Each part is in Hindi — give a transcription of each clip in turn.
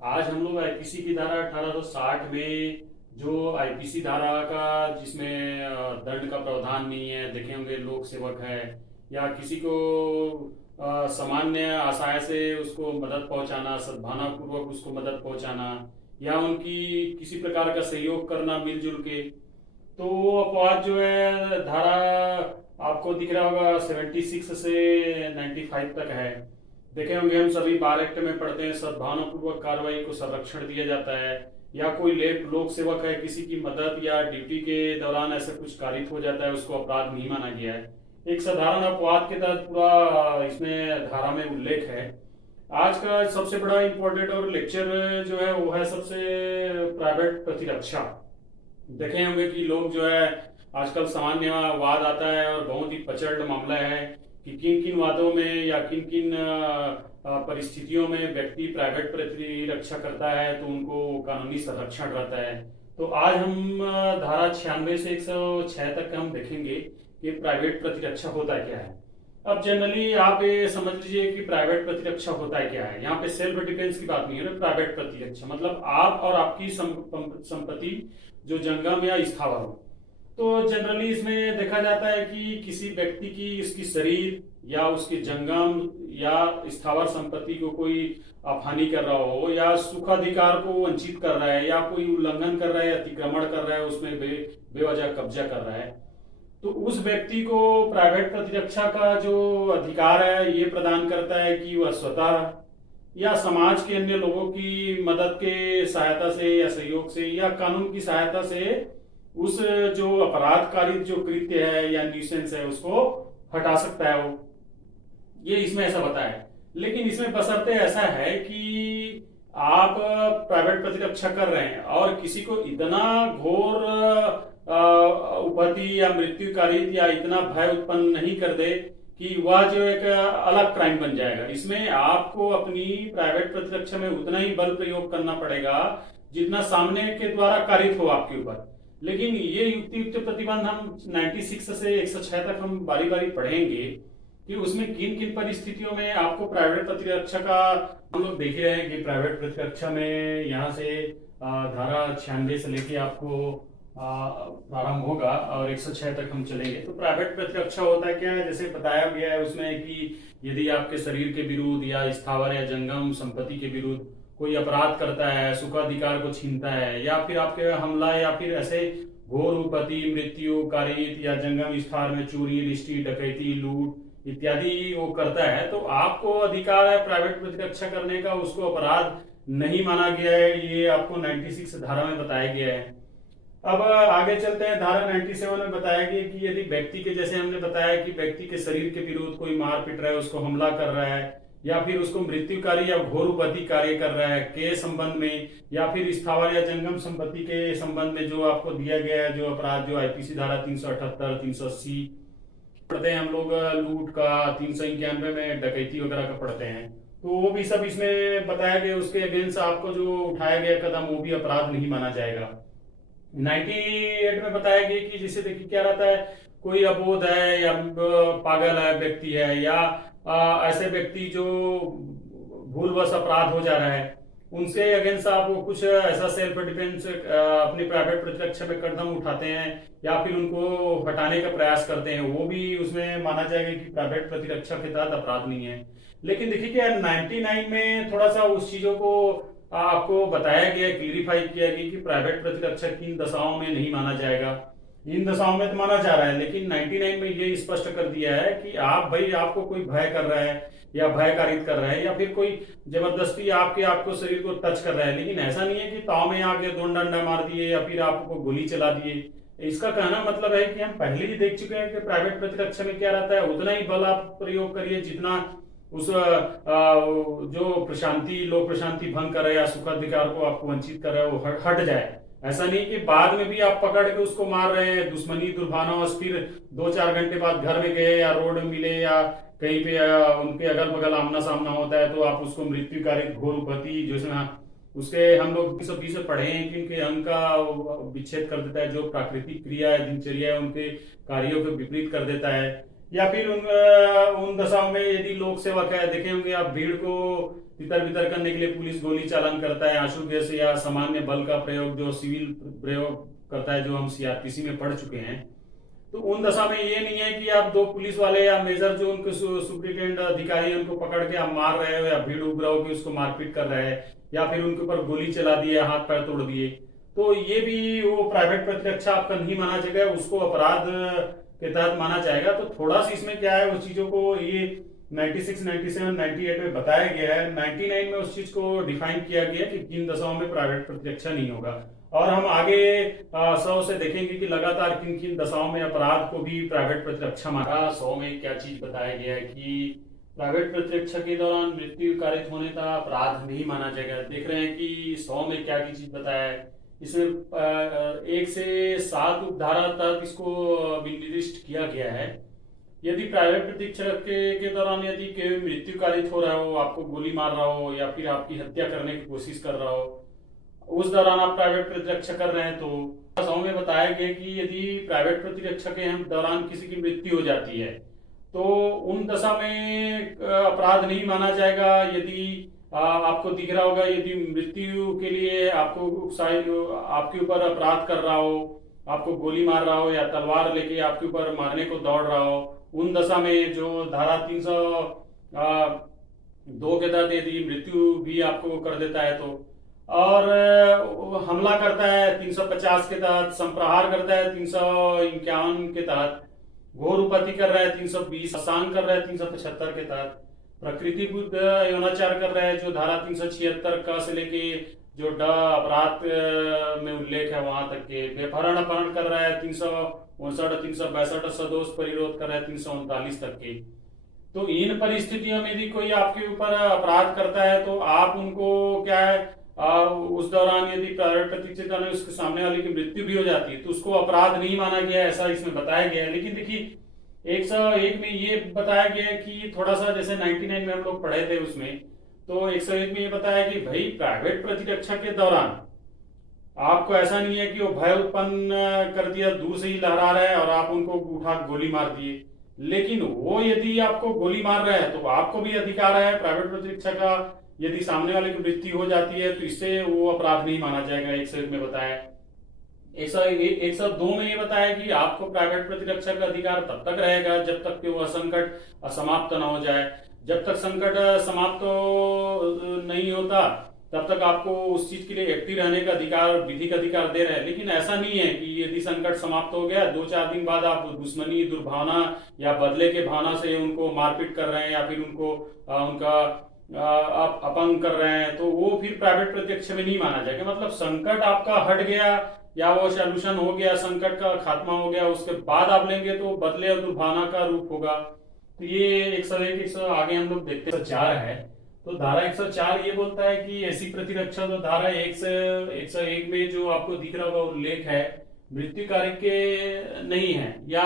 आज हम लोग आईपीसी की धारा 1860 में जो आईपीसी धारा का जिसमें दंड का प्रावधान नहीं है, देखे होंगे लोक सेवक है या किसी को सामान्य आशय से उसको मदद पहुंचाना, सद्भावना पूर्वक उसको मदद पहुंचाना या उनकी किसी प्रकार का सहयोग करना मिलजुल के, तो वो अपवाद जो है धारा आपको दिख रहा होगा 76 से 95 तक है। देखे होंगे हम सभी बार एक्ट में पढ़ते हैं, सद्भावना पूर्वक कार्रवाई को संरक्षण दिया जाता है या कोई लोक सेवक है किसी की मदद या ड्यूटी के दौरान ऐसा कुछ कारित हो जाता है, उसको अपराध नहीं माना गया है। एक साधारण अपवाद के तहत पूरा इसमें धारा में उल्लेख है। आज का सबसे बड़ा इंपॉर्टेंट और लेक्चर जो है वो है सबसे प्राइवेट प्रतिरक्षा। देखे होंगे कि लोग जो है आजकल सामान्य वाद आता है और बहुत ही प्रचंड मामला है कि किन किन वादों में या किन किन परिस्थितियों में व्यक्ति प्राइवेट प्रतिरक्षा करता है तो उनको कानूनी संरक्षण रहता है। तो आज हम धारा 96 से 106 तक हम देखेंगे कि प्राइवेट प्रतिरक्षा होता क्या है। अब जनरली आप ये समझ लीजिए कि प्राइवेट प्रतिरक्षा होता है क्या है। यहाँ पे सेल्फ डिफेंस की बात नहीं है, प्राइवेट प्रतिरक्षा मतलब आप और आपकी संपत्ति जो जंगम या स्थावर हो। तो जनरली इसमें देखा जाता है कि किसी व्यक्ति की उसकी शरीर या उसके जंगम या स्थावर संपत्ति को कोई हानि कर रहा हो या सुखाधिकार को वंचित कर रहा है या कोई उल्लंघन कर रहा है, अतिक्रमण कर रहा है, उसमें बेवजह कब्जा कर रहा है, तो उस व्यक्ति को प्राइवेट प्रतिरक्षा का जो अधिकार है ये प्रदान करता है कि वह स्वतः या समाज के अन्य लोगों की मदद के सहायता से या सहयोग से या कानून की सहायता से उस जो अपराधकारी जो कृत्य है या न्यूसेंस है उसको हटा सकता है वो। ये इसमें ऐसा बताया है, लेकिन इसमें बशर्ते ऐसा है कि आप प्राइवेट प्रतिरक्षा कर रहे हैं और किसी को इतना घोर उपहति या मृत्युकारी या इतना भय उत्पन्न नहीं कर दे कि वह जो एक अलग क्राइम बन जाएगा। इसमें आपको अपनी प्राइवेट प्रतिरक्षा में उतना ही बल प्रयोग करना पड़ेगा जितना सामने के द्वारा कारित हो आपके ऊपर। लेकिन ये युक्त प्रतिबंध हम 96 से 106 तक हम बारी बारी पढ़ेंगे कि उसमें किन किन परिस्थितियों में आपको प्राइवेट प्रतिरक्षा का हम लोग देख रहे हैं कि प्राइवेट प्रतिरक्षा में यहाँ से धारा 96 से लेके आपको प्रारंभ होगा और 106 तक हम चलेंगे। तो प्राइवेट प्रतिरक्षा होता क्या है, जैसे बताया गया है उसमें कि यदि आपके शरीर के विरुद्ध या स्थावर या जंगम संपत्ति के विरुद्ध कोई अपराध करता है, सुखाधिकार को छीनता है या फिर आपके हमला या फिर ऐसे घोर उपति मृत्यु कारित या जंगम स्थावर में चोरी रिष्टी डकैती लूट इत्यादि वो करता है, तो आपको अधिकार है प्राइवेट प्रतिरक्षा करने का, उसको अपराध नहीं माना गया है। ये आपको 96 धारा में बताया गया है। अब आगे चलते हैं। धारा 97 में बताया गया कि यदि व्यक्ति के, जैसे हमने बताया कि व्यक्ति के शरीर के विरुद्ध कोई मार पीट रहा है, उसको हमला कर रहा है या फिर उसको मृत्युकारी या घोर उपहति कार्य कर रहा है के संबंध में या फिर स्थावर या जंगम संपत्ति के संबंध में जो आपको दिया गया है जो अपराध, जो आईपीसी धारा 378 380 पढ़ते हैं हम लोग, लूट का 391 में डकैती वगैरह का पढ़ते हैं, तो वो भी सब इसमें बताया गया। उसके अगेंस्ट आपको जो उठाया गया कदम वो भी अपराध नहीं माना जाएगा। 98 में बताया गया कि जैसे देखिए क्या रहता है, कोई अबोध है या पागल है व्यक्ति है या ऐसे व्यक्ति जो भूलवश अपराध हो जा रहा है, उनसे अगेंस्ट आप वो कुछ ऐसा सेल्फ डिफेंस अपनी प्राइवेट प्रतिरक्षा में कदम उठाते हैं या फिर उनको हटाने का प्रयास करते हैं, वो भी उसमें माना जाएगा कि प्राइवेट प्रतिरक्षा के तहत अपराध नहीं है। लेकिन देखिए क्या 99 में थोड़ा सा उस चीजों को आपको बताया गया, क्लियरिफाई किया गया कि प्राइवेट प्रतिरक्षा किन दशाओं में नहीं माना जाएगा। इन दशाओं में तो माना जा रहा है, लेकिन 99 में ये स्पष्ट कर दिया है कि आप भाई आपको कोई भय कर रहा है या भय कारित कर रहा है या फिर कोई जबरदस्ती आपको शरीर को टच कर रहा है, लेकिन ऐसा नहीं है कि ताव में आके दो डंडा मार दिए या फिर आपको गोली चला दिए। इसका कहना मतलब है कि हम पहले ही देख चुके हैं कि प्राइवेट प्रतिरक्षा में क्या रहता है, उतना ही बल आप प्रयोग करिए जितना उस जो प्रशांति लोक प्रशांति भंग कर रहा है या सुखाधिकार को आपको वंचित कर रहा है वो हट जाए। ऐसा नहीं कि बाद में भी आप पकड़ के उसको मार रहे हैं, दुश्मनी दुर्भावनावश फिर 2-4 घंटे बाद घर में गए या रोड में मिले या कहीं पे उनके अगल बगल आमना सामना होता है तो आप उसको मृत्युकारी घोर उपहति जो उसके हम लोग 20 पढ़े हैं कि उनके अंग का विच्छेद कर देता है, जो प्राकृतिक क्रिया है दिनचर्या है उनके कार्यों को विपरीत कर देता है। या फिर उन दशाओं में यदि लोक सेवक है, देखे होंगे आप भीड़ को तितर बितर करने के लिए पुलिस गोली चालन करता है, आंसू गैस या सामान्य बल का प्रयोग जो सिविल प्रयोग करता है, जो हम सीआरपीसी में पढ़ चुके हैं। तो उन दशा में ये नहीं है कि आप दो पुलिस वाले या मेजर जो उनको सुप्रिटेंडेंट अधिकारी उनको पकड़ के आप मार रहे हो या भीड़ उग रहा हो कि उसको मारपीट कर रहे हैं या फिर उनके ऊपर गोली चला दिए, हाथ पैर तोड़ दिए, तो ये भी वो प्राइवेट प्रतिरक्षा आपका नहीं माना जाएगा, उसको अपराध के तहत माना जाएगा। तो थोड़ा सा इसमें क्या है, उस चीजों को ये 96, 97, 98 में बताया गया है। 99 में उस चीज को डिफाइन किया गया कि किन दशाओं में प्राइवेट प्रतिरक्षा नहीं होगा। और हम आगे 100 से देखेंगे कि लगातार किन किन दशाओं में अपराध को भी प्राइवेट प्रतिरक्षा माना। 100 में क्या चीज बताया गया है कि प्राइवेट प्रतिरक्षा के दौरान मृत्यु कारित होने का अपराध नहीं माना जाएगा। देख रहे हैं कि 100 में क्या की चीज बताया है। इसमें 1 से 7 उपधारा तक इसको निर्दिष्ट किया गया है। यदि प्राइवेट प्रतिरक्षा के दौरान यदि कोई मृत्यु कारित हो रहा हो, आपको गोली मार रहा हो या फिर आपकी हत्या करने की कोशिश कर रहा हो, उस दौरान आप प्राइवेट प्रतिरक्षा कर रहे हैं, तो 100 में बताया गया कि यदि प्राइवेट प्रतिरक्षा के दौरान किसी की मृत्यु हो जाती है तो उन दशा में अपराध नहीं माना जाएगा। यदि आपको दिख रहा होगा यदि मृत्यु के लिए आपके ऊपर अपराध कर रहा हो, आपको गोली मार रहा हो या तलवार लेके आपके ऊपर मारने को दौड़ रहा हो, उन दशा में जो धारा 302 के तहत यदि मृत्यु भी आपको कर देता है तो, और हमला करता है 350 के तहत, संप्रहार करता है 351 के तहत, घोर उपति कर रहा है 320, सांग कर रहा है 375 के तहत, प्रकृति बुद्ध यौनाचार कर रहा है जो धारा 376 का से लेके जो ड अपराध में उल्लेख है वहां तक के, बेफरण अपहरण कर रहा है 359, 362, सदोष परिरोध कर रहा है 339 तक के। तो इन परिस्थितियों में यदि कोई आपके ऊपर अपराध करता है तो आप उनको क्या है, उस दौरान यदि प्राइवेट प्रतिष्ठिता में उसके सामने वाले की मृत्यु भी हो जाती है तो उसको अपराध नहीं माना गया, ऐसा इसमें बताया गया है। लेकिन देखिए 101 में ये बताया गया है कि थोड़ा सा, जैसे 99 में हम लोग पढ़े थे उसमें, तो 101 में ये बताया कि भाई प्राइवेट प्रतिरक्षा के दौरान आपको ऐसा नहीं है कि वो भय उत्पन्न कर दिया, दूर से ही लहरा रहा है और आप उनको उठा गोली मार दिए, लेकिन वो यदि आपको गोली मार रहा है तो आपको भी अधिकार है प्राइवेट प्रतिरक्षा का। यदि सामने वाले की मृत्यु हो जाती है तो इससे वो अपराध नहीं माना जाएगा, 101 में बताया। 102 में ये बताया कि आपको प्राइवेट प्रतिरक्षा का अधिकार तब तक रहेगा जब तक कि वह संकट समाप्त न हो जाए। जब तक संकट समाप्त नहीं होता तब तक आपको उस चीज के लिए एक्टिव रहने का अधिकार, विधिक अधिकार दे रहे हैं। लेकिन ऐसा नहीं है कि यदि संकट समाप्त हो गया 2-4 दिन बाद आप दुश्मनी, दुर्भावना या बदले के भावना से उनको मारपीट कर रहे हैं या फिर उनको उनका आप अपंग कर रहे हैं, तो वो फिर प्राइवेट प्रतिरक्षा में नहीं माना जाएगा। मतलब संकट आपका हट गया या वो सॉल्यूशन हो गया, संकट का खात्मा हो गया, उसके बाद आप लेंगे तो बदले और दुर्भावना का रूप होगा। तो ये 101 आगे हम लोग देखते हैं 104 है। तो धारा 104 ये बोलता है कि ऐसी प्रतिरक्षा जो धारा 101 में जो आपको दिख रहा होगा उल्लेख है, मृत्यु कारक के नहीं है या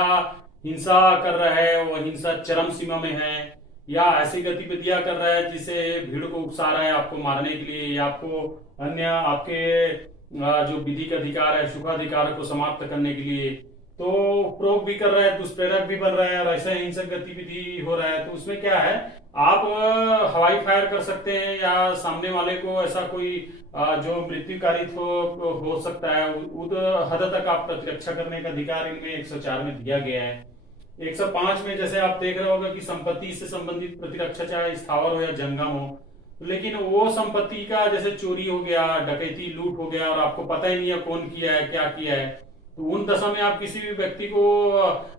हिंसा कर रहा है, वो हिंसा चरम सीमा में है या ऐसी गतिविधियां कर रहा है जिससे भीड़ को उकसा रहा है आपको मारने के लिए या आपको अन्य आपके जो विधिक अधिकार है, सुखाधिकार को समाप्त करने के लिए, तो प्रोक भी कर रहा है, दुष्प्रेरक भी बन रहा है और ऐसा हिंसक गतिविधि हो रहा है, तो उसमें क्या है, आप हवाई फायर कर सकते हैं या सामने वाले को ऐसा कोई जो मृत्यु कारित हो सकता है, उस हद तक आप प्रतिरक्षा करने का अधिकार इनमें 104 में दिया गया है। 105 में जैसे आप देख रहे होगा कि संपत्ति से संबंधित प्रतिरक्षा चाहे स्थावर हो या जंगम हो, लेकिन वो संपत्ति का जैसे चोरी हो गया, डकैती, लूट हो गया और आपको पता ही नहीं है कौन किया है, क्या किया है, तो उन दशा में आप किसी भी व्यक्ति को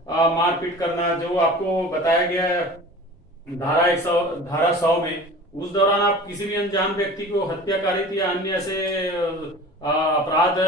मारपीट करना, जो आपको बताया गया है धारा 100 में, उस दौरान आप किसी भी अनजान व्यक्ति को हत्याकारित या अन्य ऐसे अपराध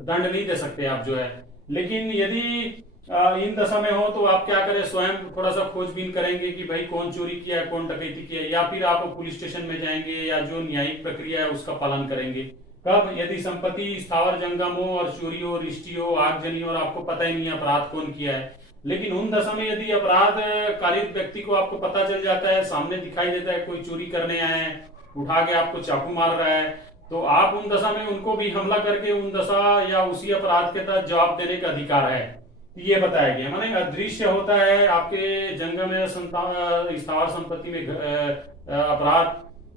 दंड नहीं दे सकते आप जो है। लेकिन यदि इन दशा में हो तो आप क्या करें, स्वयं थोड़ा सा खोजबीन करेंगे कि भाई कौन चोरी किया है, कौन डकैती किया है, या फिर आप पुलिस स्टेशन में जाएंगे या जो न्यायिक प्रक्रिया है उसका पालन करेंगे। कब, यदि संपत्ति स्थावर जंगम हो और चोरी हो, रिष्टि हो, आगजनी हो और आपको पता ही नहीं है अपराध कौन किया है। लेकिन उन दशा में यदि अपराध कारित व्यक्ति को आपको पता चल जाता है, सामने दिखाई देता है कोई चोरी करने आए हैं, उठा के आपको चाकू मार रहा है, तो आप उन दशा में उनको भी हमला करके उन दशा या उसी अपराध के तहत जवाब देने का अधिकार है, ये बताया गया। माने अदृश्य होता है आपके जंगम में स्थावर संपत्ति में अपराध,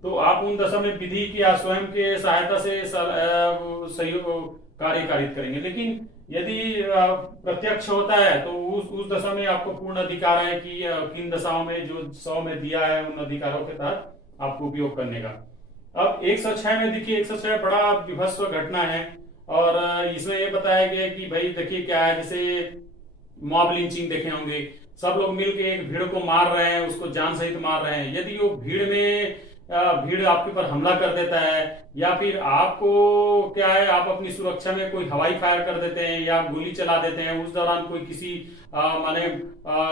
तो आप उन दशा में विधि की या स्वयं के सहायता से सहयोग कार्य कारित करेंगे। लेकिन यदि प्रत्यक्ष होता है तो उस दशा में आपको पूर्ण अधिकार है कि किन दशाओं में जो 100 में दिया है उन अधिकारों के तहत आपको उपयोग करने का। अब 106 में देखिए, 106 बड़ा विभत्स घटना है और इसमें ये बताया गया कि भाई देखिए क्या है, जैसे मॉब लिंचिंग देखे होंगे, सब लोग मिलके एक भीड़ को मार रहे हैं, उसको जान सहित मार रहे हैं। यदि वो भीड़ आपके ऊपर हमला कर देता है या फिर आपको क्या है, आप अपनी सुरक्षा में कोई हवाई फायर कर देते हैं या गोली चला देते हैं, उस दौरान कोई किसी माने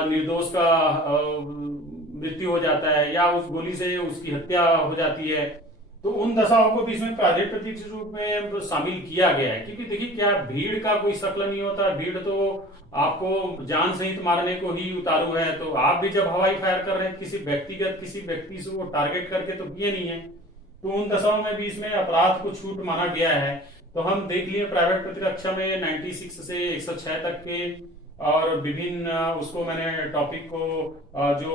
निर्दोष का मृत्यु हो जाता है या उस गोली से उसकी हत्या हो जाती है, तो उन दशाओं को भी इसमें प्राधिक प्रत्यक्ष रूप में शामिल किया गया है। क्योंकि देखिए क्या, भीड़ का कोई शक्ल नहीं होता, भीड़ तो आपको जान सहित मारने को ही उतारू है। तो आप भी जब हवाई फायर कर रहे हैं किसी व्यक्ति से वो टारगेट करके तो किए नहीं है, तो उन दशाओं में भी इसमें अपराध को छूट माना गया है। तो हम देख लिए प्राइवेट प्रतिरक्षा में 96 से 106 तक के, और विभिन्न उसको मैंने टॉपिक को जो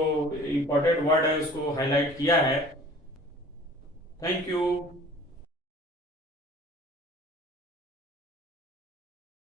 इम्पोर्टेंट वर्ड है उसको हाईलाइट किया है। Thank you.